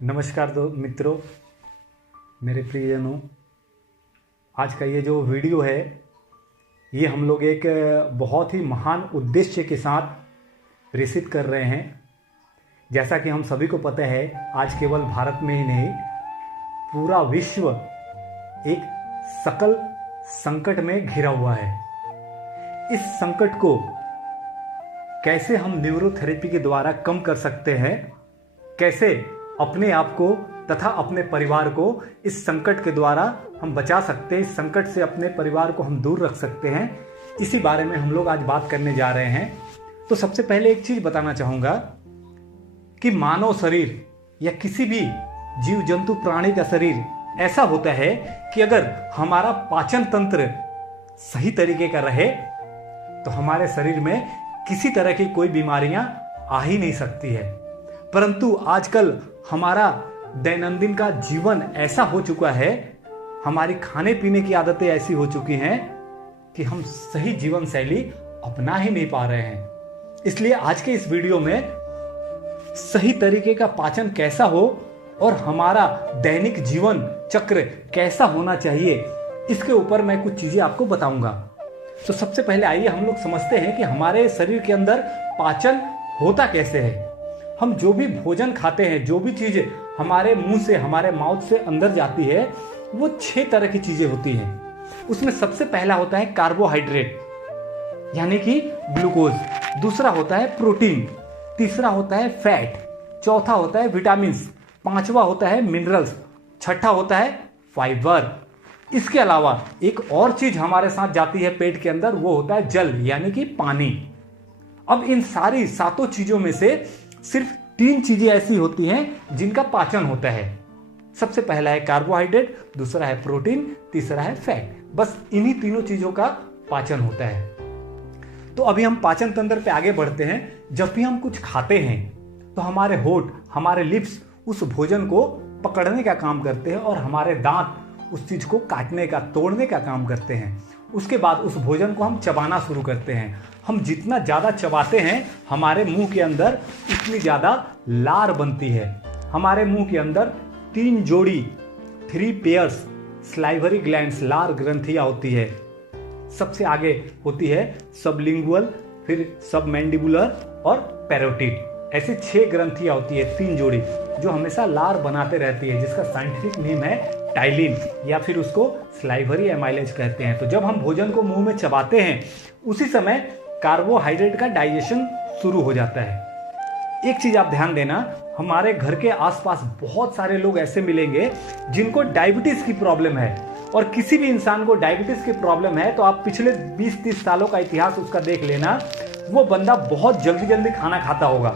नमस्कार दो मित्रों, मेरे प्रियजनों। आज का ये जो वीडियो है ये हम लोग एक बहुत ही महान उद्देश्य के साथ प्रेषित कर रहे हैं। जैसा कि हम सभी को पता है, आज केवल भारत में ही नहीं पूरा विश्व एक सकल संकट में घिरा हुआ है। इस संकट को कैसे हम न्यूरोथेरेपी के द्वारा कम कर सकते हैं, कैसे अपने आप को तथा अपने परिवार को इस संकट के द्वारा हम बचा सकते हैं, इस संकट से अपने परिवार को हम दूर रख सकते हैं, इसी बारे में हम लोग आज बात करने जा रहे हैं। तो सबसे पहले एक चीज बताना चाहूंगा कि मानव शरीर या किसी भी जीव जंतु प्राणी का शरीर ऐसा होता है कि अगर हमारा पाचन तंत्र सही तरीके का रहे तो हमारे शरीर में किसी तरह की कोई बीमारियां आ ही नहीं सकती है। परंतु आजकल हमारा दैनंदिन का जीवन ऐसा हो चुका है, हमारी खाने पीने की आदतें ऐसी हो चुकी हैं कि हम सही जीवन शैली अपना ही नहीं पा रहे हैं। इसलिए आज के इस वीडियो में सही तरीके का पाचन कैसा हो और हमारा दैनिक जीवन चक्र कैसा होना चाहिए, इसके ऊपर मैं कुछ चीजें आपको बताऊंगा। तो सबसे पहले आइए हम लोग समझते हैं कि हमारे शरीर के अंदर पाचन होता कैसे है। हम जो भी भोजन खाते हैं, जो भी चीज हमारे मुंह से, हमारे माउथ से अंदर जाती है, वो 6 तरह की चीजें होती हैं। उसमें सबसे पहला होता है कार्बोहाइड्रेट यानी कि ग्लूकोज, दूसरा होता है प्रोटीन, तीसरा होता है फैट, चौथा होता है विटामिन्स, पांचवा होता है मिनरल्स, छठा होता है फाइबर। इसके अलावा एक और चीज हमारे साथ जाती है पेट के अंदर, वो होता है जल यानी कि पानी। अब इन सारी 7 चीजों में से सिर्फ 3 चीजें ऐसी होती हैं जिनका पाचन होता है। सबसे पहला है कार्बोहाइड्रेट, दूसरा है प्रोटीन, तीसरा है फैट। बस इन्हीं तीनों चीजों का पाचन होता है। तो अभी हम पाचन तंत्र पे आगे बढ़ते हैं। जब भी हम कुछ खाते हैं तो हमारे होठ, हमारे लिप्स उस भोजन को पकड़ने का काम करते हैं और हमारे दांत उस चीज को काटने का, तोड़ने का काम करते हैं। उसके बाद उस भोजन को हम चबाना शुरू करते हैं। हम जितना ज्यादा चबाते हैं हमारे मुंह के अंदर उतनी ज्यादा लार बनती है। हमारे मुंह के अंदर 3 जोड़ी 3 पेयर्स स्लाइवरी ग्लैंड्स, लार ग्रंथियां होती है। सबसे आगे होती है सबलिंगुअल, फिर सबमैंडिबुलर और पैरोटिड। ऐसी 6 ग्रंथियां होती है, 3 जोड़ी, जो हमेशा लार बनाते रहती है, जिसका साइंटिफिक नेम है टाइलिन या फिर उसको स्लाइवरी एमाइलेज कहते हैं। तो जब हम भोजन को मुंह में चबाते हैं उसी समय कार्बोहाइड्रेट का डाइजेशन शुरू हो जाता है। एक चीज आप ध्यान देना, हमारे घर के आसपास बहुत सारे लोग ऐसे मिलेंगे जिनको डायबिटीज की प्रॉब्लम है। और किसी भी इंसान को डायबिटीज की प्रॉब्लम है तो आप पिछले 20-30 सालों का इतिहास उसका देख लेना, वो बंदा बहुत जल्दी जल्दी खाना खाता होगा।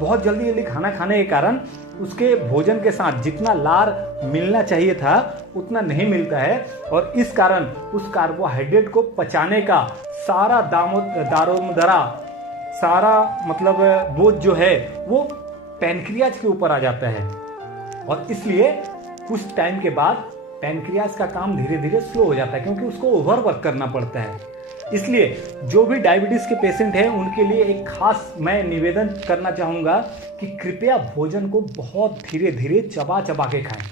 बहुत जल्दी जल्दी खाना खाने के कारण उसके भोजन के साथ जितना लार मिलना चाहिए था उतना नहीं मिलता है, और इस कारण उस कार्बोहाइड्रेट को पचाने का सारा दारोमदारा, सारा मतलब बोझ जो है वो पैनक्रियाज के ऊपर आ जाता है। और इसलिए कुछ टाइम के बाद पैनक्रियाज का काम धीरे धीरे स्लो हो जाता है, क्योंकि उसको ओवरवर्क करना पड़ता है। इसलिए जो भी डायबिटीज के पेशेंट हैं उनके लिए एक खास मैं निवेदन करना चाहूंगा कि कृपया भोजन को बहुत धीरे धीरे चबा चबा के खाएं।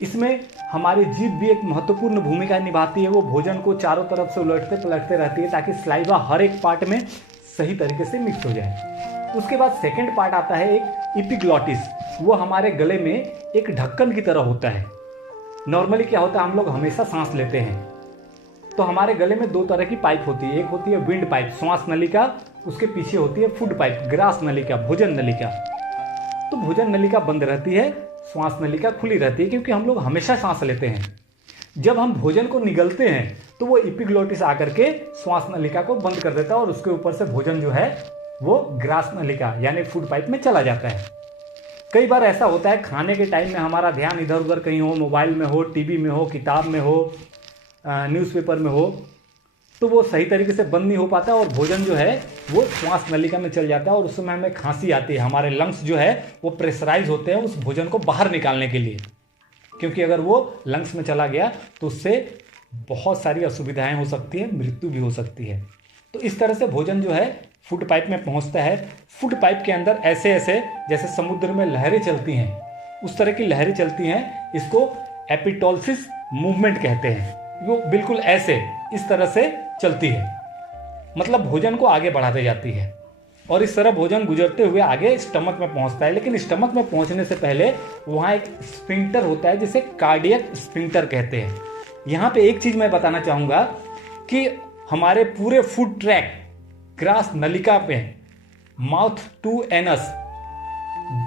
इसमें हमारी जीभ भी एक महत्वपूर्ण भूमिका निभाती है। वो भोजन को चारों तरफ से उलटते पलटते रहती है ताकि सलाइवा हर एक पार्ट में सही तरीके से मिक्स हो जाए। उसके बाद सेकेंड पार्ट आता है एक एपिग्लॉटिस। वो हमारे गले में एक ढक्कन की तरह होता है। नॉर्मली क्या होता है, हम लोग हमेशा सांस लेते हैं तो हमारे गले में 2 तरह की पाइप होती है। एक होती है विंड पाइप, श्वास नलिका, उसके पीछे होती है फूड पाइप, ग्रास नलिका, भोजन नलिका। तो भोजन नलिका बंद रहती है, श्वास नलिका खुली रहती है, क्योंकि हम लोग हमेशा सांस लेते हैं। जब हम भोजन को निगलते हैं तो वो एपिग्लॉटिस आकर के श्वास नलिका को बंद कर देता है और उसके ऊपर से भोजन जो है वो ग्रास नलिका यानी फूड पाइप में चला जाता है। कई बार ऐसा होता है खाने के टाइम में हमारा ध्यान इधर उधर कहीं हो, मोबाइल में हो, टीवी में हो, किताब में हो, न्यूज़पेपर में हो, तो वो सही तरीके से बंद नहीं हो पाता और भोजन जो है वो श्वास नलिका में चल जाता है और उस समय हमें खांसी आती है। हमारे लंग्स जो है वो प्रेशराइज होते हैं उस भोजन को बाहर निकालने के लिए, क्योंकि अगर वो लंग्स में चला गया तो उससे बहुत सारी असुविधाएं हो सकती है, मृत्यु भी हो सकती है। तो इस तरह से भोजन जो है फूड पाइप में पहुंचता है। फूड पाइप के अंदर ऐसे ऐसे जैसे समुद्र में लहरें चलती हैं, उस तरह की लहरें चलती हैं। इसको एपिटोलसिस मूवमेंट कहते हैं। वो बिल्कुल ऐसे इस तरह से चलती है, मतलब भोजन को आगे बढ़ाते जाती है और इस तरह भोजन गुजरते हुए आगे स्टमक में पहुंचता है। लेकिन स्टमक में पहुंचने से पहले वहां एक स्फिंक्टर होता है जिसे कार्डियक स्फिंक्टर कहते हैं। यहाँ पे एक चीज मैं बताना चाहूंगा कि हमारे पूरे फूड ट्रैक ग्रास नलिका पे माउथ टू एनस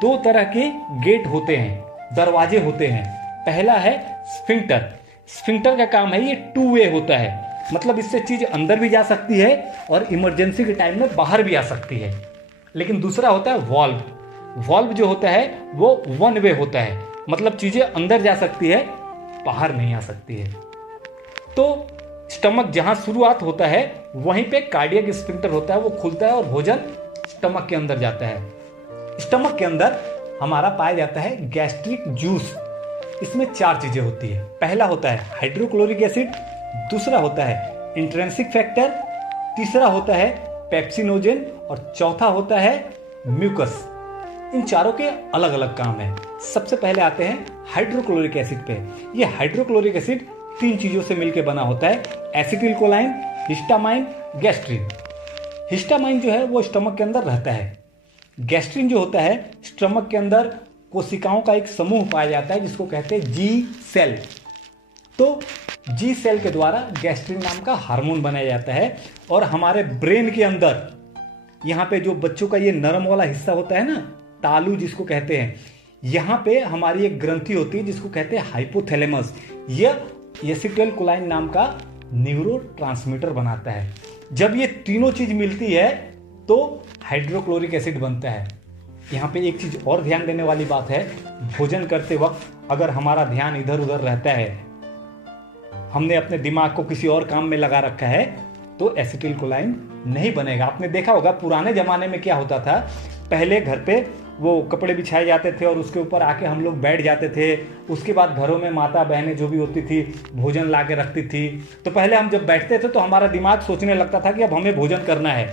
2 तरह के गेट होते हैं, दरवाजे होते हैं। पहला है स्फिंक्टर। स्फिंक्टर का काम है ये 2 वे होता है, मतलब इससे चीज अंदर भी जा सकती है और इमरजेंसी के टाइम में बाहर भी आ सकती है। लेकिन दूसरा होता है वॉल्व। वॉल्व जो होता है वो 1 वे होता है, मतलब चीजें अंदर जा सकती है, बाहर नहीं आ सकती है। तो स्टमक जहां शुरुआत होता है वहीं पे कार्डियक स्फिंक्टर होता है, वो खुलता है और भोजन स्टमक के अंदर जाता है। स्टमक के अंदर हमारा पाया जाता है गैस्ट्रिक जूस। इसमें 4 चीजें होती है। पहला होता है हाइड्रोक्लोरिक एसिड, दूसरा होता है इंट्रिंसिक फैक्टर, तीसरा होता है पेप्सिनोजेन और चौथा होता है म्यूकस। इन चारों के अलग अलग काम है। सबसे पहले आते हैं हाइड्रोक्लोरिक एसिड पे। ये हाइड्रोक्लोरिक एसिड 3 चीजों से मिलकर बना होता है, एसिटिल कोलाइन, हिस्टामाइन, गैस्ट्रिन। हिस्टामाइन जो है वो स्टमक के अंदर रहता है। गैस्ट्रिन जो होता है स्टमक के अंदर कोशिकाओं का एक समूह पाया जाता है जिसको कहते हैं जी सेल। तो जी सेल के द्वारा गैस्ट्रिन नाम का हार्मोन बनाया जाता है और हमारे ब्रेन के अंदर यहाँ पे जो बच्चों का ये नरम वाला हिस्सा होता है ना, तालू जिसको कहते हैं, यहाँ पे हमारी एक ग्रंथि होती है जिसको कहते हैं हाइपोथैलेमस। यह एसिटिल कोलाइन नाम का न्यूरोट्रांसमीटर बनाता है। जब ये तीनों चीज मिलती है तो हाइड्रोक्लोरिक एसिड बनता है। यहाँ पे एक चीज और ध्यान देने वाली बात है, भोजन करते वक्त अगर हमारा ध्यान इधर उधर रहता है, हमने अपने दिमाग को किसी और काम में लगा रखा है, तो एसिटिल कोलाइन नहीं बनेगा। आपने देखा होगा पुराने जमाने में क्या होता था, पहले घर पे वो कपड़े बिछाए जाते थे और उसके ऊपर आके हम लोग बैठ जाते थे। उसके बाद घरों में माता बहनें जो भी होती थी भोजन ला के रखती थी। तो पहले हम जब बैठते थे तो हमारा दिमाग सोचने लगता था कि अब हमें भोजन करना है।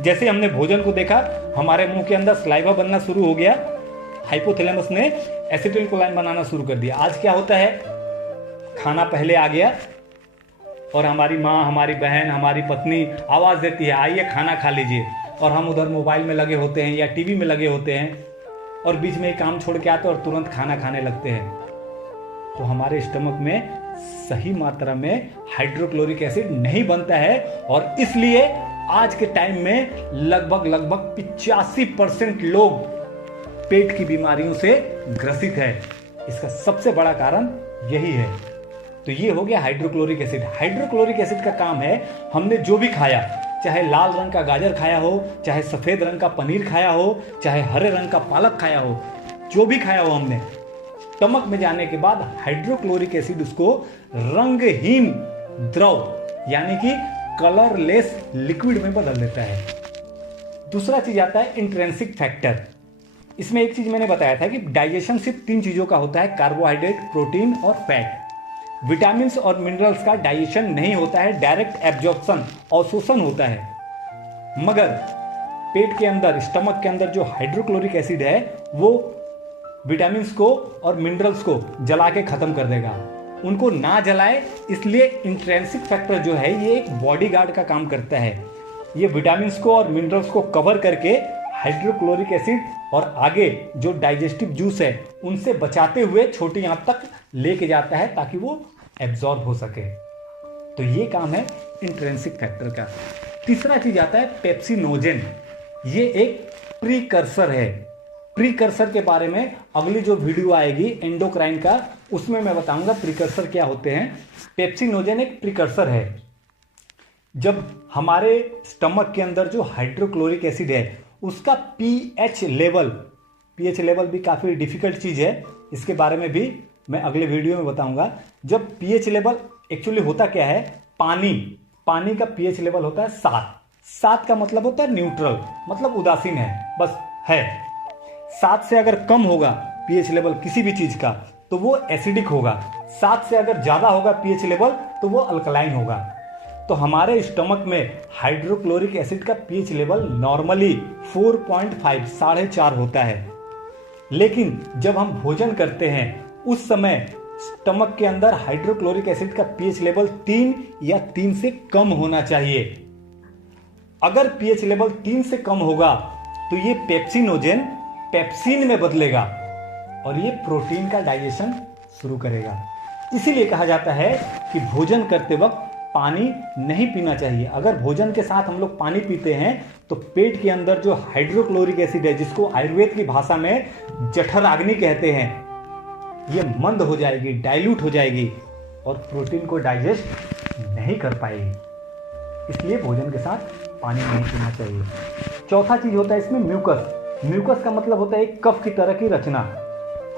जैसे हमने भोजन को देखा, हमारे मुंह के अंदर सलाइवा बनना शुरू हो गया, हाइपोथैलेमस ने एसिटिल कोलाइन बनाना शुरू कर दिया। आज क्या होता है, खाना पहले आ गया और हमारी माँ, हमारी बहन, हमारी पत्नी आवाज देती है आइए खाना खा लीजिए, और हम उधर मोबाइल में लगे होते हैं या टीवी में लगे होते हैं और बीच में काम छोड़ के आते हैं और तुरंत खाना खाने लगते हैं। तो हमारे स्टमक में सही मात्रा में हाइड्रोक्लोरिक एसिड नहीं बनता है और इसलिए आज के टाइम में लगभग 85% लोग पेट की बीमारियों से ग्रसित है। इसका सबसे बड़ा कारण यही है। तो ये हो गया हाइड्रोक्लोरिक एसिड। हाइड्रोक्लोरिक एसिड का काम है, हमने जो भी खाया, चाहे लाल रंग का गाजर खाया हो, चाहे सफेद रंग का पनीर खाया हो, चाहे हरे रंग का पालक खाया हो, जो भी खाया हो हमने, स्टमक में जाने के बाद हाइड्रोक्लोरिक एसिड उसको रंगहीन द्रव यानी कि कलरलेस लिक्विड में बदल देता है। दूसरा चीज आता है इंट्रिंसिक फैक्टर। इसमें एक चीज मैंने बताया था कि डाइजेशन सिर्फ 3 चीजों का होता है, कार्बोहाइड्रेट, प्रोटीन और फैट। विटामिन और मिनरल्स का डाइजेशन नहीं होता है, डायरेक्ट एब्जॉर्प्शन, अवशोषण होता है। मगर पेट के अंदर, स्टमक के अंदर जो हाइड्रोक्लोरिक एसिड है वो विटामिन को और मिनरल्स को जला के खत्म कर देगा। उनको ना जलाए, इसलिए इंट्रिंसिक फैक्टर जो है ये एक बॉडीगार्ड का काम करता है। ये विटामिन को और मिनरल्स को कवर करके हाइड्रोक्लोरिक एसिड और आगे जो डाइजेस्टिव जूस है उनसे बचाते हुए छोटी आंत तक लेके जाता है ताकि वो एब्जॉर्ब हो सके। तो ये काम है इंट्रिंसिक फैक्टर का। तीसरा चीज आता है पेप्सिनोजेन। ये एक प्रीकर्सर है। प्रीकर्सर के बारे में अगली जो वीडियो आएगी एंडोक्राइन का, उसमें मैं बताऊंगा प्रीकर्सर क्या होते हैं। पेप्सिनोजेन एक प्रीकर्सर है। जब हमारे स्टमक के अंदर जो हाइड्रोक्लोरिक एसिड है उसका पीएच लेवल भी काफी डिफिकल्ट चीज है, इसके बारे में भी मैं अगले वीडियो में बताऊंगा। जब पीएच लेवल एक्चुअली होता क्या है, पानी का पीएच लेवल होता है 7 का मतलब होता है न्यूट्रल, मतलब उदासीन है, बस है। 7 से अगर कम होगा पीएच लेवल किसी भी चीज का तो वो एसिडिक होगा। 7 से अगर ज्यादा होगा पीएच लेवल तो वो अल्कलाइन होगा। तो हमारे स्टमक में हाइड्रोक्लोरिक एसिड का पीएच लेवल नॉर्मली 4.5 4.5 होता है। लेकिन जब हम भोजन करते हैं उस समय स्टमक के अंदर हाइड्रोक्लोरिक एसिड का पीएच लेवल 3 या 3 से कम होना चाहिए। अगर पीएच लेवल 3 से कम होगा तो ये पेप्सिनोजेन पेप्सिन में बदलेगा और ये प्रोटीन का डाइजेशन शुरू करेगा। इसीलिए कहा जाता है कि भोजन करते वक्त पानी नहीं पीना चाहिए। अगर भोजन के साथ हम लोग पानी पीते हैं तो पेट के अंदर जो हाइड्रोक्लोरिक एसिड है, जिसको आयुर्वेद की भाषा में जठराग्नि कहते हैं, ये मंद हो जाएगी, डाइल्यूट हो जाएगी और प्रोटीन को डाइजेस्ट नहीं कर पाएगी। इसलिए भोजन के साथ पानी नहीं पीना चाहिए। चौथा चीज होता है इसमें म्यूकस। म्यूकस का मतलब होता है एक कफ की तरह की रचना।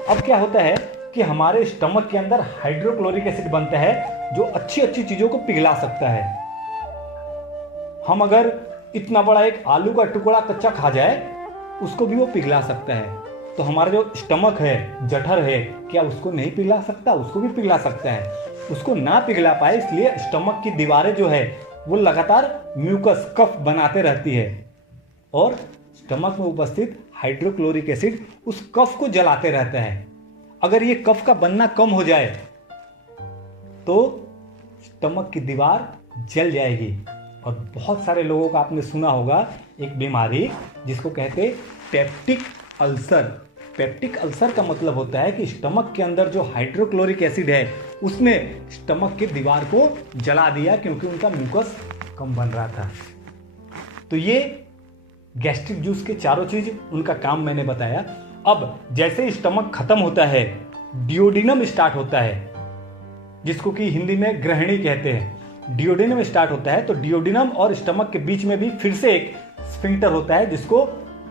अब क्या होता है कि हमारे स्टमक के अंदर हाइड्रोक्लोरिक एसिड बनता है जो अच्छी अच्छी चीजों को पिघला सकता है। हम अगर इतना बड़ा एक आलू का टुकड़ा कच्चा खा जाए उसको भी वो पिघला सकता है। तो हमारा जो स्टमक है, जठर है, क्या उसको नहीं पिघला सकता? उसको भी पिघला सकता है। उसको ना पिघला पाए इसलिए स्टमक की दीवारें जो है वो लगातार म्यूकस कफ बनाते रहती है और स्टमक में उपस्थित हाइड्रोक्लोरिक एसिड उस कफ को जलाते रहता है। अगर ये कफ का बनना कम हो जाए तो स्टमक की दीवार जल जाएगी। और बहुत सारे लोगों का आपने सुना होगा एक बीमारी जिसको कहते हैं पेप्टिक अल्सर। पेप्टिक अल्सर का मतलब होता है कि स्टमक के अंदर जो हाइड्रोक्लोरिक एसिड है उसने स्टमक की दीवार को जला दिया क्योंकि उनका म्यूकस कम बन रहा था। तो ये गैस्ट्रिक जूस के चारों चीज उनका काम मैंने बताया। अब जैसे स्टमक खत्म होता है डियोडिनम स्टार्ट होता है, जिसको कि हिंदी में ग्रहणी कहते हैं। डियोडिनम स्टार्ट होता है तो डियोडिनम और स्टमक के बीच में भी फिर से एक स्फिंक्टर होता है जिसको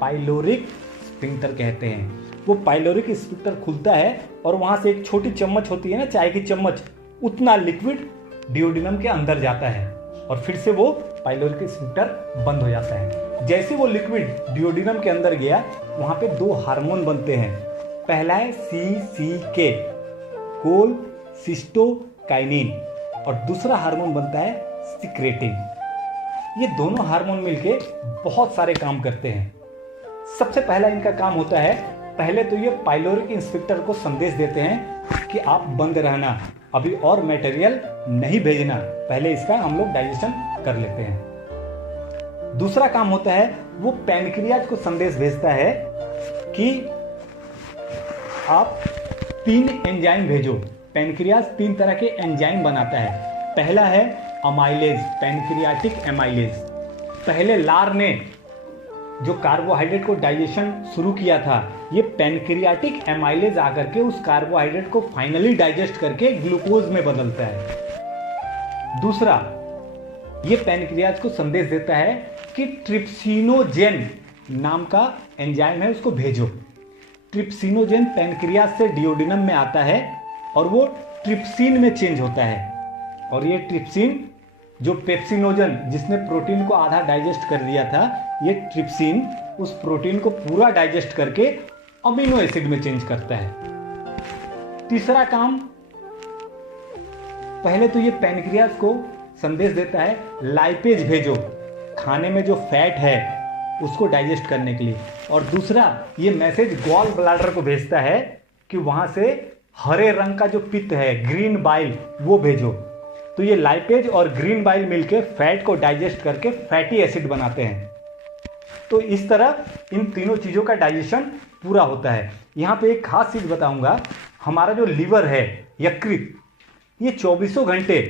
पाइलोरिक स्फिंक्टर कहते हैं। वो पाइलोरिक स्फिंक्टर खुलता है और वहां से एक छोटी चम्मच होती है ना, चाय की चम्मच, उतना लिक्विड डियोडिनम के अंदर जाता है और फिर से वो पाइलोरिक स्फिंक्टर बंद हो जाता है। जैसे वो लिक्विड डियोडिनम के अंदर गया वहां पे दो हार्मोन बनते हैं। पहला है CCK कोल सिस्टोकाइनिन और दूसरा हार्मोन बनता है सिक्रेटिन। ये दोनों हार्मोन मिलके बहुत सारे काम करते हैं। सबसे पहला इनका काम होता है, पहले तो ये पाइलोरिक स्फिंक्टर को संदेश देते हैं कि आप बंद रहना, अभी और मटेरियल नहीं भेजना, पहले इसका हम लोग डाइजेशन कर लेते हैं। दूसरा काम होता है वो पैनक्रियाज को संदेश भेजता है कि आप 3 एंजाइम भेजो। पैनक्रियाज 3 तरह के एंजाइम बनाता है। पहला है अमाइलेज, पैनक्रियाटिक एमाइलेज। पहले लार ने जो कार्बोहाइड्रेट को डाइजेशन शुरू किया था, ये पैनक्रियाटिक एमाइलेज आकर के उस कार्बोहाइड्रेट को फाइनली डाइजेस्ट करके ग्लूकोज में बदलता है। दूसरा, ये पैनक्रियाज को संदेश देता है कि ट्रिप्सिनोजेन नाम का एंजाइम है, उसको भेजो। ट्रिप्सिनोजेन पैनक्रियाज से डियोडिनम में आता है और वो ट्रिप्सिन में चेंज होता है और ये ट्रिप्सिन जो पेप्सिनोजन जिसने प्रोटीन को आधा डाइजेस्ट कर दिया था, ये ट्रिप्सिन उस प्रोटीन को पूरा डाइजेस्ट करके अमीनो एसिड में चेंज करता है। तीसरा काम, पहले तो ये पैनक्रियाज को संदेश देता है लाइपेज भेजो, खाने में जो फैट है उसको डाइजेस्ट करने के लिए। और दूसरा, ये मैसेज गॉल ब्लैडर को भेजता है कि वहां से हरे रंग का जो पित्त है, ग्रीन बाइल, वो भेजो। तो ये लाइपेज और ग्रीन बाइल मिलके फैट को डाइजेस्ट करके फैटी एसिड बनाते हैं। तो इस तरह इन तीनों चीजों का डाइजेशन पूरा होता है। यहाँ पे एक खास चीज बताऊंगा, हमारा जो लीवर है, यकृत, ये 24 घंटे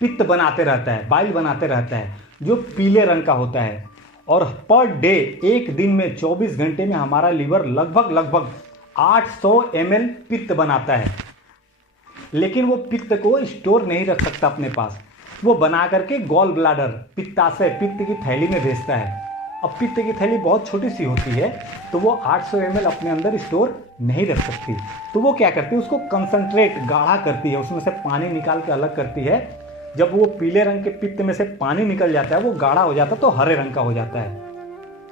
पित्त बनाते रहता है, बाइल बनाते रहता है जो पीले रंग का होता है। और पर डे, एक दिन में 24 घंटे में हमारा लीवर लगभग 800 ml पित्त बनाता है। लेकिन वो पित्त को स्टोर नहीं रख सकता अपने पास, वो बना करके गॉल ब्लैडर, पित्ताशय, पित्त की थैली में भेजता है। अब पित्त की थैली बहुत छोटी सी होती है तो वो 800 ml अपने अंदर स्टोर नहीं रख सकती। तो वो क्या करती है, उसको कंसंट्रेट, गाढ़ा करती है, उसमें से पानी निकाल के अलग करती है। जब वो पीले रंग के पित्त में से पानी निकल जाता है, वो गाढ़ा हो जाता है तो हरे रंग का हो जाता है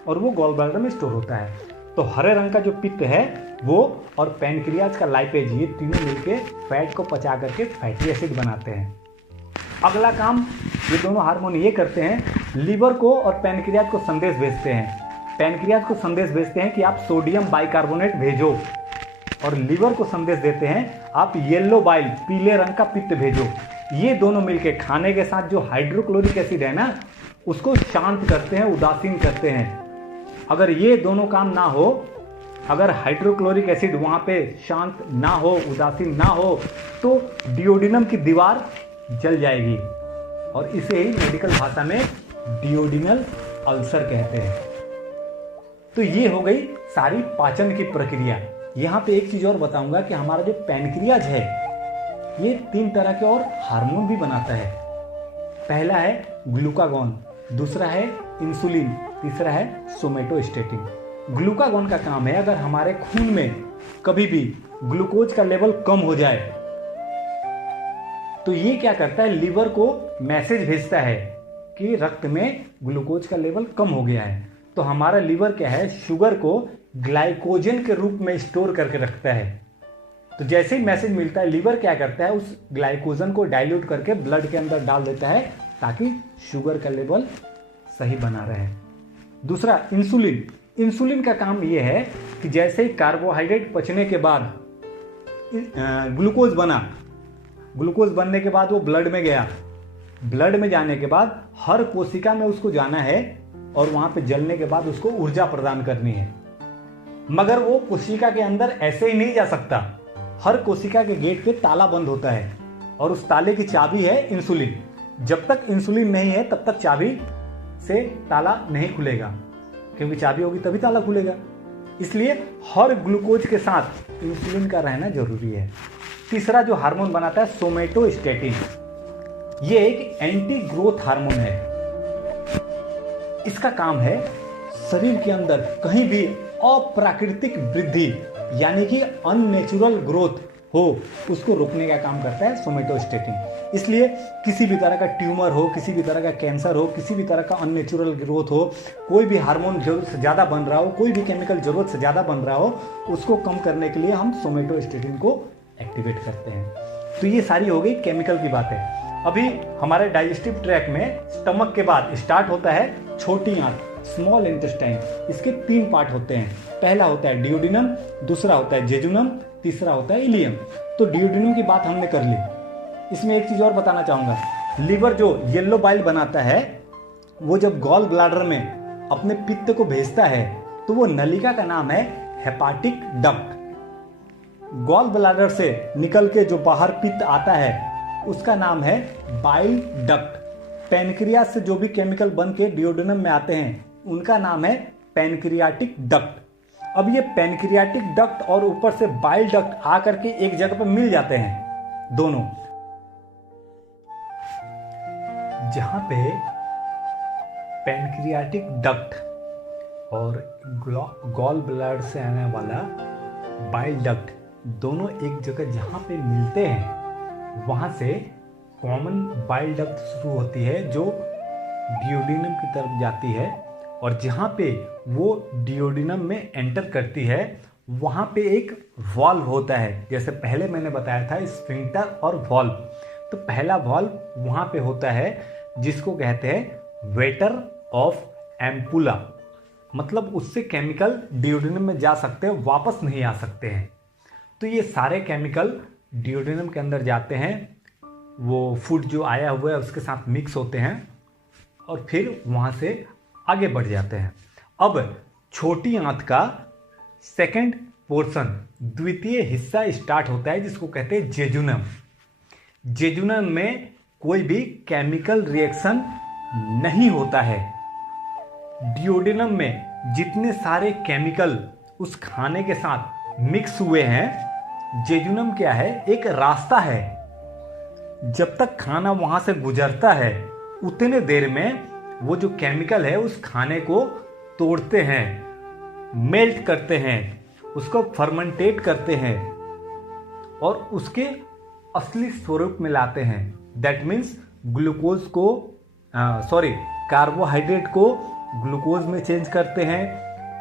और वो गॉल ब्लैडर में स्टोर होता है। तो हरे रंग का जो पित्त है वो और पैनक्रियाज का लाइपेज, ये तीनों मिलके फैट को पचा करके फैटी एसिड बनाते हैं। अगला काम ये दोनों हार्मोन ये करते हैं, लीवर को और पैनक्रियाज को संदेश भेजते हैं। पैनक्रियाज को संदेश भेजते हैं कि आप सोडियम बाइकार्बोनेट भेजो, और लीवर को संदेश देते हैं आप येलो बाइल, पीले रंग का पित्त भेजो। ये दोनों मिलकर खाने के साथ जो हाइड्रोक्लोरिक एसिड है ना, उसको शांत करते हैं, उदासीन करते हैं। अगर ये दोनों काम ना हो, अगर हाइड्रोक्लोरिक एसिड वहां पे शांत ना हो, उदासीन ना हो, तो डियोडिनम की दीवार जल जाएगी, और इसे ही मेडिकल भाषा में डियोडिनल अल्सर कहते हैं। तो ये हो गई सारी पाचन की प्रक्रिया। यहां पे एक चीज और बताऊंगा कि हमारा जो पैनक्रियाज है ये 3 तरह के और हार्मोन भी बनाता है। पहला है ग्लूकागॉन, दूसरा है इंसुलिन, तीसरा है सोमेटोस्टेटिन। ग्लूकागॉन का काम है, अगर हमारे खून में कभी भी ग्लूकोज का लेवल कम हो जाए तो ये क्या करता है, लीवर को मैसेज भेजता है कि रक्त में ग्लूकोज का लेवल कम हो गया है। तो हमारा लीवर क्या है, शुगर को ग्लाइकोजन के रूप में स्टोर करके रखता है। तो जैसे ही मैसेज मिलता है, लीवर क्या करता है, उस ग्लाइकोजन को डाइल्यूट करके ब्लड के अंदर डाल देता है ताकि शुगर का लेवल सही बना रहे। दूसरा इंसुलिन। इंसुलिन का काम यह है कि जैसे ही कार्बोहाइड्रेट पचने के बाद ग्लूकोज बना, ग्लूकोज बनने के बाद वो ब्लड में गया, ब्लड में जाने के बाद हर कोशिका में उसको जाना है और वहां पे जलने के बाद उसको ऊर्जा प्रदान करनी है। मगर वो कोशिका के अंदर ऐसे ही नहीं जा सकता, हर कोशिका के गेट पे ताला बंद होता है और उस ताले की चाबी है इंसुलिन। जब तक इंसुलिन नहीं है तब तक चाबी से ताला नहीं खुलेगा, क्योंकि चाबी होगी तभी ताला खुलेगा। इसलिए हर ग्लूकोज के साथ इंसुलिन का रहना जरूरी है। तीसरा जो हार्मोन बनाता है सोमेटोस्टेटिन, ये एक एंटी ग्रोथ हार्मोन है। इसका काम है शरीर के अंदर कहीं भी अप्राकृतिक वृद्धि यानी कि अननेचुरल ग्रोथ हो, उसको रोकने का काम करता है सोमेटोस्टेटिन। इसलिए किसी भी तरह का ट्यूमर हो, किसी भी तरह का कैंसर हो, किसी भी तरह का अननेचुरल ग्रोथ हो, कोई भी हार्मोन जरूरत से ज़्यादा बन रहा हो, कोई भी केमिकल जरूरत से ज़्यादा बन रहा हो, उसको कम करने के लिए हम सोमेटोस्टेटिन को एक्टिवेट करते हैं। तो ये सारी हो गई केमिकल की बातें। अभी हमारे डाइजेस्टिव ट्रैक में स्टमक के बाद स्टार्ट होता है छोटी आंत, स्मॉल इंटेस्टाइन। इसके 3 पार्ट होते हैं। पहला होता है डियोडिनम, दूसरा होता है जेजुनम, तीसरा होता है इलियम। तो डियोडिनम की बात हमने कर ली। इसमें एक चीज और बताना चाहूंगा, लीवर जो येलो बाइल बनाता है, वो जब गॉल ब्लैडर में अपने पित्त को भेजता है तो वो नलिका का नाम है हेपाटिक डक्ट। गॉल ब्लैडर से निकल के जो बाहर पित्त आता है उसका नाम है बाइल डक्ट। पैनक्रियाज से जो भी केमिकल बन के डियोडिनम में आते हैं उनका नाम है पैनक्रियाटिक डक्ट। अब ये पैनक्रियाटिक डक्ट और ऊपर से बाइल डक्ट आकर के एक जगह पर मिल जाते हैं दोनों। जहां पे पैनक्रियाटिक डक्ट और गॉल ब्लैडर से आने वाला बाइल डक्ट दोनों एक जगह जहां पे मिलते हैं, वहां से कॉमन बाइल डक्ट शुरू होती है जो डियोडिनम की तरफ जाती है, और जहां पे वो डियोडिनम में एंटर करती है वहां पे एक वॉल्व होता है। जैसे पहले मैंने बताया था स्फिंक्टर और वॉल्व। तो पहला वॉल्व वहां पे होता है जिसको कहते हैं वेटर ऑफ एम्पुला, मतलब उससे केमिकल डियोडिनम में जा सकते हैं, वापस नहीं आ सकते हैं। तो ये सारे केमिकल डियोडिनम के अंदर जाते हैं, वो फूड जो आया हुआ है उसके साथ मिक्स होते हैं और फिर वहां से आगे बढ़ जाते हैं। अब छोटी आंत का सेकंड पोर्शन, द्वितीय हिस्सा स्टार्ट होता है जिसको कहते हैं जेजुनम। जेजुनम में कोई भी केमिकल रिएक्शन नहीं होता है। डियोडिनम में जितने सारे केमिकल उस खाने के साथ मिक्स हुए हैं, जेजुनम क्या है, एक रास्ता है। जब तक खाना वहां से गुजरता है उतने देर में वो जो केमिकल है उस खाने को तोड़ते हैं, मेल्ट करते हैं, उसको फर्मेंटेट करते हैं और उसके असली स्वरूप में लाते हैं। दैट मीन्स ग्लूकोज को कार्बोहाइड्रेट को ग्लूकोज में चेंज करते हैं,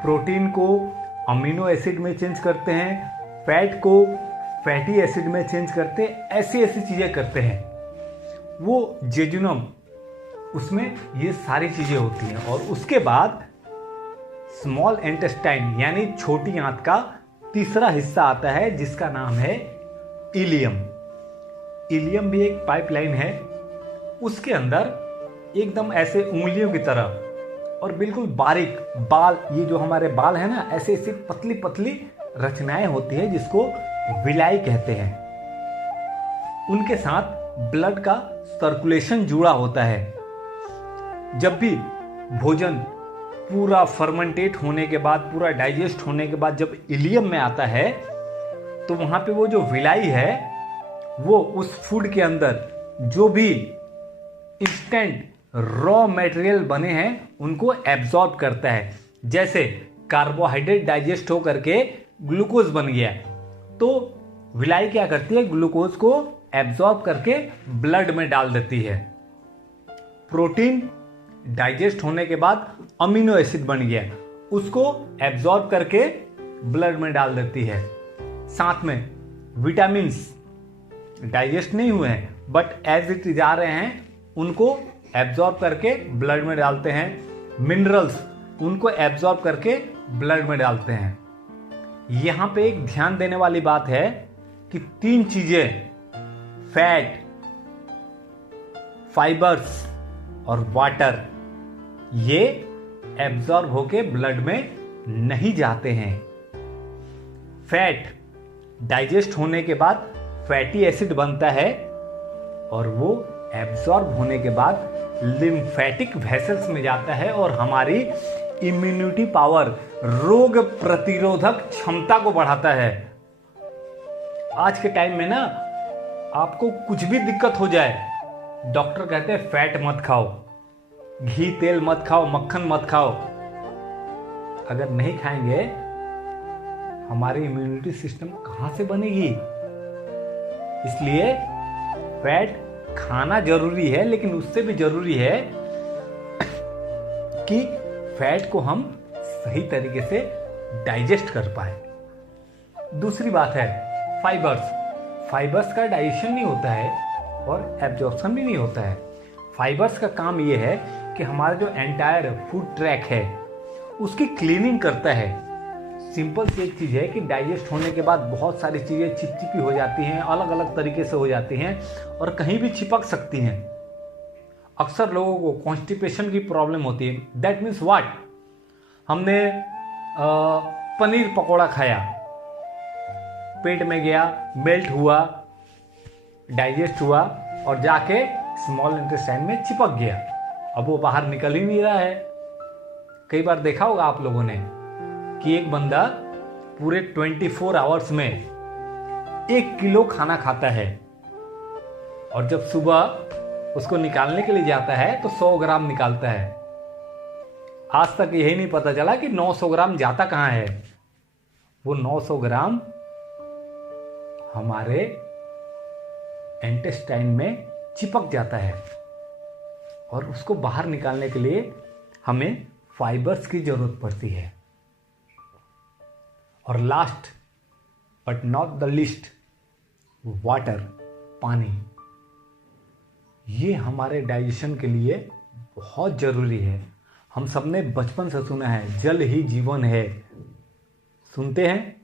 प्रोटीन को अमीनो एसिड में चेंज करते हैं, फैट को फैटी एसिड में चेंज करते हैं, ऐसी ऐसी चीजें करते हैं। वो जेजुनम, उसमें ये सारी चीज़ें होती हैं। और उसके बाद स्मॉल इंटेस्टाइन यानी छोटी आंत का तीसरा हिस्सा आता है जिसका नाम है इलियम। इलियम भी एक पाइपलाइन है, उसके अंदर एकदम ऐसे उंगलियों की तरह और बिल्कुल बारीक बाल, ये जो हमारे बाल है ना, ऐसे ऐसे पतली पतली रचनाएं होती है जिसको विलाई कहते हैं। उनके साथ ब्लड का सर्कुलेशन जुड़ा होता है। जब भी भोजन पूरा फर्मेंटेट होने के बाद, पूरा डाइजेस्ट होने के बाद जब इलियम में आता है, तो वहां पे वो जो विलाई है वो उस फूड के अंदर जो भी इंस्टेंट रॉ मटेरियल बने हैं उनको एब्जॉर्ब करता है। जैसे कार्बोहाइड्रेट डाइजेस्ट हो करके ग्लूकोज बन गया, तो विलाई क्या करती है, ग्लूकोज को एब्जॉर्ब करके ब्लड में डाल देती है। प्रोटीन डाइजेस्ट होने के बाद अमीनो एसिड बन गया, उसको एब्जॉर्ब करके ब्लड में डाल देती है। साथ में विटामिन्स डाइजेस्ट नहीं हुए हैं बट एज इट इज आ रहे हैं, उनको एब्जॉर्ब करके ब्लड में डालते हैं। मिनरल्स, उनको एब्जॉर्ब करके ब्लड में डालते हैं। यहां पे एक ध्यान देने वाली बात है कि 3 चीजें, फैट, फाइबर्स और वाटर, ये एब्जॉर्ब होके ब्लड में नहीं जाते हैं। फैट डाइजेस्ट होने के बाद फैटी एसिड बनता है और वो एब्जॉर्ब होने के बाद लिम्फेटिक वेसल्स में जाता है और हमारी इम्यूनिटी पावर, रोग प्रतिरोधक क्षमता को बढ़ाता है। आज के टाइम में ना आपको कुछ भी दिक्कत हो जाए, डॉक्टर कहते हैं फैट मत खाओ, घी तेल मत खाओ, मक्खन मत खाओ। अगर नहीं खाएंगे हमारी इम्यूनिटी सिस्टम कहां से बनेगी? इसलिए फैट खाना जरूरी है, लेकिन उससे भी जरूरी है कि फैट को हम सही तरीके से डाइजेस्ट कर पाए। दूसरी बात है फाइबर्स। फाइबर्स का डाइजेशन नहीं होता है और एब्जॉर्प्शन भी नहीं होता है। फाइबर्स का काम यह है कि हमारा जो एंटायर फूड ट्रैक है उसकी क्लीनिंग करता है। सिंपल सी एक चीज़ है कि डाइजेस्ट होने के बाद बहुत सारी चीज़ें चिपचिपी हो जाती हैं, अलग अलग तरीके से हो जाती हैं और कहीं भी चिपक सकती हैं। अक्सर लोगों को कॉन्स्टिपेशन की प्रॉब्लम होती है। That means what? हमने पनीर पकौड़ा खाया, पेट में गया, मेल्ट हुआ, डाइजेस्ट हुआ और जाके स्मॉल इंटेस्टाइन में चिपक गया। अब वो बाहर निकल ही नहीं रहा है। कई बार देखा होगा आप लोगों ने कि एक बंदा पूरे 24 आवर्स में 1 किलो खाना खाता है और जब सुबह उसको निकालने के लिए जाता है तो 100 ग्राम निकालता है। आज तक यही नहीं पता चला कि 900 ग्राम जाता कहां है। वो 900 ग्राम हमारे इंटेस्टाइन में चिपक जाता है और उसको बाहर निकालने के लिए हमें फाइबर्स की जरूरत पड़ती है। और last but not the least, water, पानी। ये हमारे डाइजेशन के लिए बहुत जरूरी है। हम सबने बचपन से सुना है जल ही जीवन है। सुनते हैं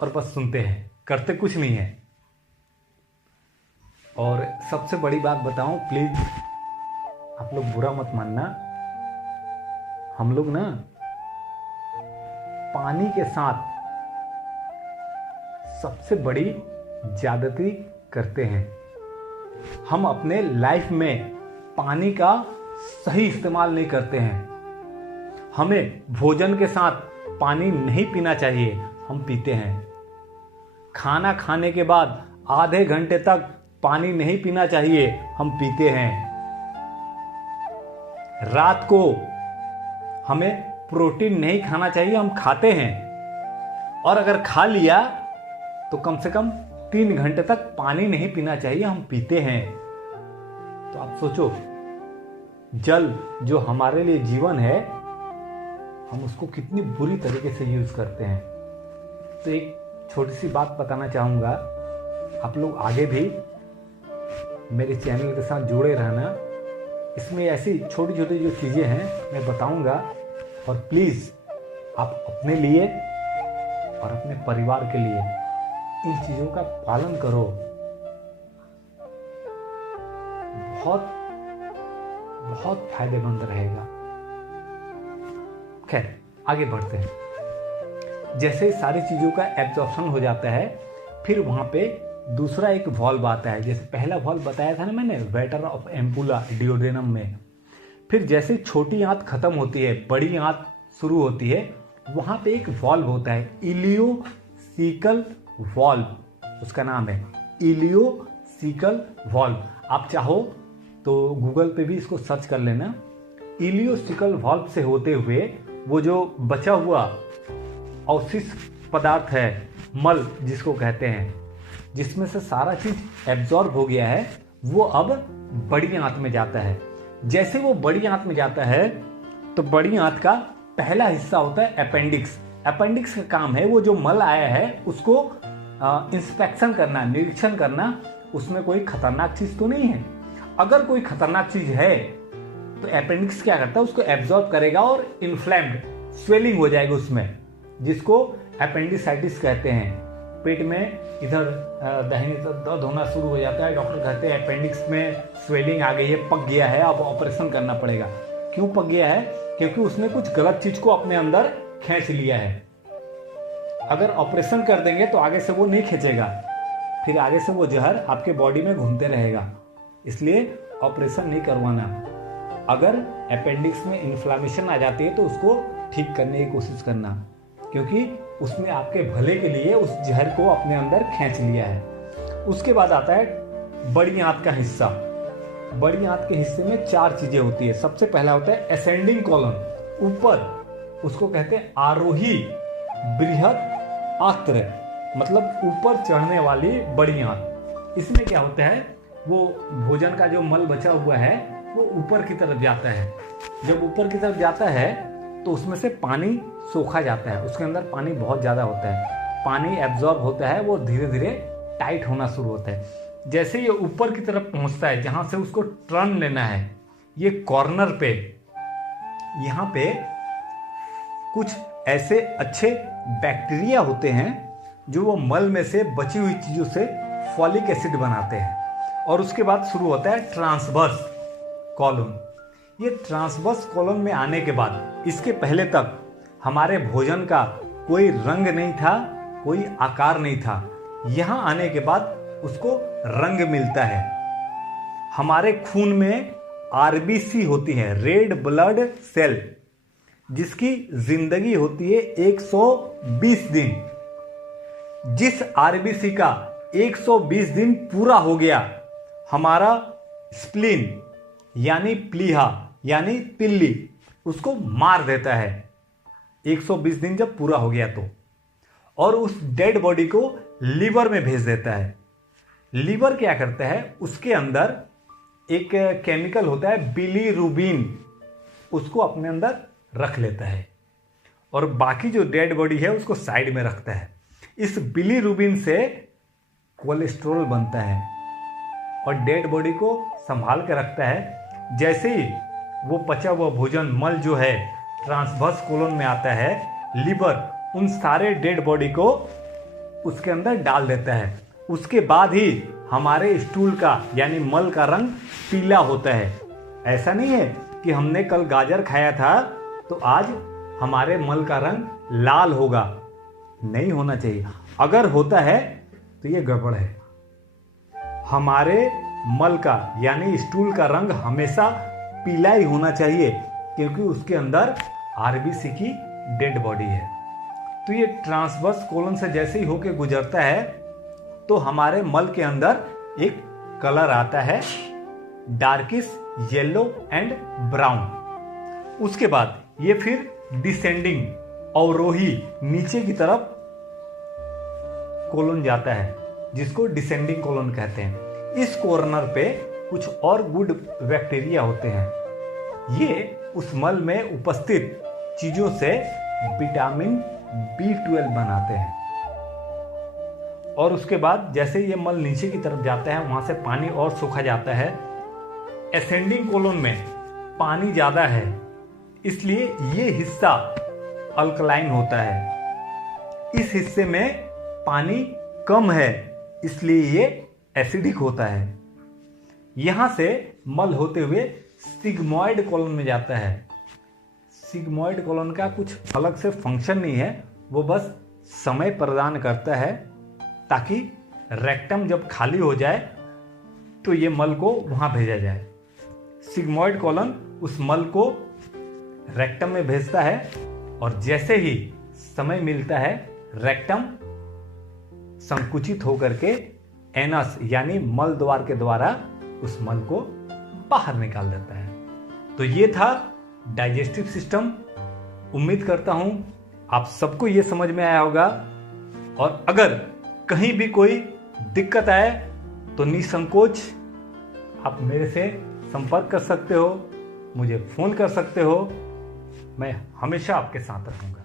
और बस सुनते हैं, करते कुछ नहीं है। और सबसे बड़ी बात बताऊं, प्लीज आप लोग बुरा मत मानना, हम लोग ना पानी के साथ सबसे बड़ी ज्यादती करते हैं। हम अपने लाइफ में पानी का सही इस्तेमाल नहीं करते हैं। हमें भोजन के साथ पानी नहीं पीना चाहिए, हम पीते हैं। खाना खाने के बाद आधे घंटे तक पानी नहीं पीना चाहिए, हम पीते हैं। रात को हमें प्रोटीन नहीं खाना चाहिए, हम खाते हैं। और अगर खा लिया तो कम से कम 3 घंटे तक पानी नहीं पीना चाहिए, हम पीते हैं। तो आप सोचो, जल जो हमारे लिए जीवन है, हम उसको कितनी बुरी तरीके से यूज करते हैं। तो एक छोटी सी बात बताना चाहूंगा, आप लोग आगे भी मेरे चैनल के साथ जुड़े रहना। इसमें ऐसी छोटी छोटी जो चीज़ें हैं मैं बताऊंगा, और प्लीज़ आप अपने लिए और अपने परिवार के लिए इन चीज़ों का पालन करो। बहुत बहुत फायदेमंद रहेगा। खैर, आगे बढ़ते हैं। जैसे सारी चीज़ों का एब्जॉर्प्शन हो जाता है, फिर वहाँ पे दूसरा एक वॉल्व आता है। जैसे पहला वॉल्व बताया था ना मैंने, वेटर ऑफ एम्पुला डिओडेनम में। फिर जैसे छोटी आंत खत्म होती है, बड़ी आंत शुरू होती है, वहाँ पे एक वॉल्व होता है, इलियोसिकल वॉल्व, उसका नाम है इलियोसिकल वॉल्व। आप चाहो तो गूगल पे भी इसको सर्च कर लेना। इलियोसिकल वॉल्व से होते हुए वो जो बचा हुआ अवशिष्ट पदार्थ है, मल जिसको कहते हैं, जिसमें से सारा चीज एब्जॉर्ब हो गया है, वो अब बड़ी आंत में जाता है। जैसे वो बड़ी आंत में जाता है तो बड़ी आंत का पहला हिस्सा होता है अपेंडिक्स। अपेंडिक्स का काम है वो जो मल आया है उसको इंस्पेक्शन करना, निरीक्षण करना, उसमें कोई खतरनाक चीज तो नहीं है। अगर कोई खतरनाक चीज है तो अपेंडिक्स क्या करता है, उसको एब्जॉर्ब करेगा और इन्फ्लेम्ड, स्वेलिंग हो जाएगी उसमें, जिसको अपेंडिसाइटिस कहते हैं। पेट में इधर दाहिनी तरफ दर्द होना शुरू हो जाता है, डॉक्टर कहते हैं अपेंडिक्स में स्वेलिंग आ गई है, पक गया है, अब ऑपरेशन करना पड़ेगा। क्यों पक गया है? क्योंकि उसने कुछ गलत चीज को अपने अंदर खींच लिया है। अगर ऑपरेशन कर देंगे तो आगे से वो नहीं खींचेगा, फिर आगे से वो जहर आपके बॉडी में घूमते रहेगा। इसलिए ऑपरेशन नहीं करवाना। अगर अपेंडिक्स में इन्फ्लामेशन आ जाती है तो उसको ठीक करने की कोशिश करना, क्योंकि उसने आपके भले के लिए उस जहर को अपने अंदर खींच लिया है। उसके बाद आता है बड़ी आंत का हिस्सा। बड़ी आंत के हिस्से में 4 चीजें होती है। सबसे पहला होता है असेंडिंग कॉलम, ऊपर, उसको कहते हैं आरोही बृहद आंत्र, मतलब ऊपर चढ़ने वाली बड़ी आंत। इसमें क्या होता है, वो भोजन का जो मल बचा हुआ है वो ऊपर की तरफ जाता है। जब ऊपर की तरफ जाता है तो उसमें से पानी सोखा जाता है, उसके अंदर पानी बहुत ज़्यादा होता है, पानी एब्जॉर्ब होता है, वो धीरे धीरे टाइट होना शुरू होता है। जैसे ये ऊपर की तरफ पहुंचता है, जहां से उसको टर्न लेना है, ये कॉर्नर पे, यहाँ पे कुछ ऐसे अच्छे बैक्टीरिया होते हैं जो वो मल में से बची हुई चीज़ों से फॉलिक एसिड बनाते हैं, और उसके बाद शुरू होता है ट्रांसवर्स कॉलम। ये ट्रांसवर्स कॉलम में आने के बाद, इसके पहले तक हमारे भोजन का कोई रंग नहीं था, कोई आकार नहीं था। यहां आने के बाद उसको रंग मिलता है। हमारे खून में आरबीसी होती है, रेड ब्लड सेल, जिसकी जिंदगी होती है 120 दिन। जिस आरबीसी का 120 दिन पूरा हो गया, हमारा स्प्लीन यानी प्लीहा यानी तिल्ली उसको मार देता है 120 दिन जब पूरा हो गया तो, और उस डेड बॉडी को लीवर में भेज देता है। लीवर क्या करता है, उसके अंदर एक केमिकल होता है बिलीरुबिन, उसको अपने अंदर रख लेता है, और बाकी जो डेड बॉडी है उसको साइड में रखता है। इस बिलीरुबिन से कोलेस्ट्रॉल बनता है और डेड बॉडी को संभाल के रखता है। जैसे ही वो पचा हुआ भोजन मल जो है ट्रांसवर्स कोलन में आता है, लीवर उन सारे डेड बॉडी को उसके अंदर डाल देता है। उसके बाद ही हमारे स्टूल का यानी मल का रंग पीला होता है। ऐसा नहीं है कि हमने कल गाजर खाया था तो आज हमारे मल का रंग लाल होगा, नहीं होना चाहिए। अगर होता है तो ये गड़बड़ है। हमारे मल का यानी स्टूल का रंग हमेशा पीला ही होना चाहिए, क्योंकि उसके अंदर आरबीसी की डेड बॉडी है। तो ये ट्रांसवर्स कोलन से जैसे ही होके गुजरता है तो हमारे मल के अंदर एक कलर आता है, डार्किश येलो एंड ब्राउन। उसके बाद ये फिर डिसेंडिंग, अवरोही, नीचे की तरफ कोलन जाता है, जिसको डिसेंडिंग कोलन कहते हैं। इस कॉर्नर पे कुछ और गुड बैक्टीरिया होते हैं। ये उस मल में उपस्थित चीजों से विटामिन B12 बनाते हैं। और उसके बाद जैसे ये मल नीचे की तरफ जाता है वहां से पानी और सूखा जाता है। एसेंडिंग कोलन में पानी ज़्यादा है, इसलिए ये हिस्सा अल्कलाइन होता है। इस हिस्से में पानी कम है, इसलिए ये एसिडिक होता है। यहां से मल होते हुए सिग्मॉइड कोलन में जाता है। सिग्मॉइड कोलन का कुछ अलग से फंक्शन नहीं है, वो बस समय प्रदान करता है ताकि रेक्टम जब खाली हो जाए तो ये मल को वहां भेजा जाए। सिग्मॉइड कोलन उस मल को रेक्टम में भेजता है और जैसे ही समय मिलता है रेक्टम संकुचित होकर के एनस यानी मल द्वार के द्वारा उस मल को बाहर निकाल देता है। तो ये था डाइजेस्टिव सिस्टम। उम्मीद करता हूं आप सबको ये समझ में आया होगा, और अगर कहीं भी कोई दिक्कत आए तो निसंकोच आप मेरे से संपर्क कर सकते हो, मुझे फोन कर सकते हो। मैं हमेशा आपके साथ रहूंगा।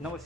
नमस्कार।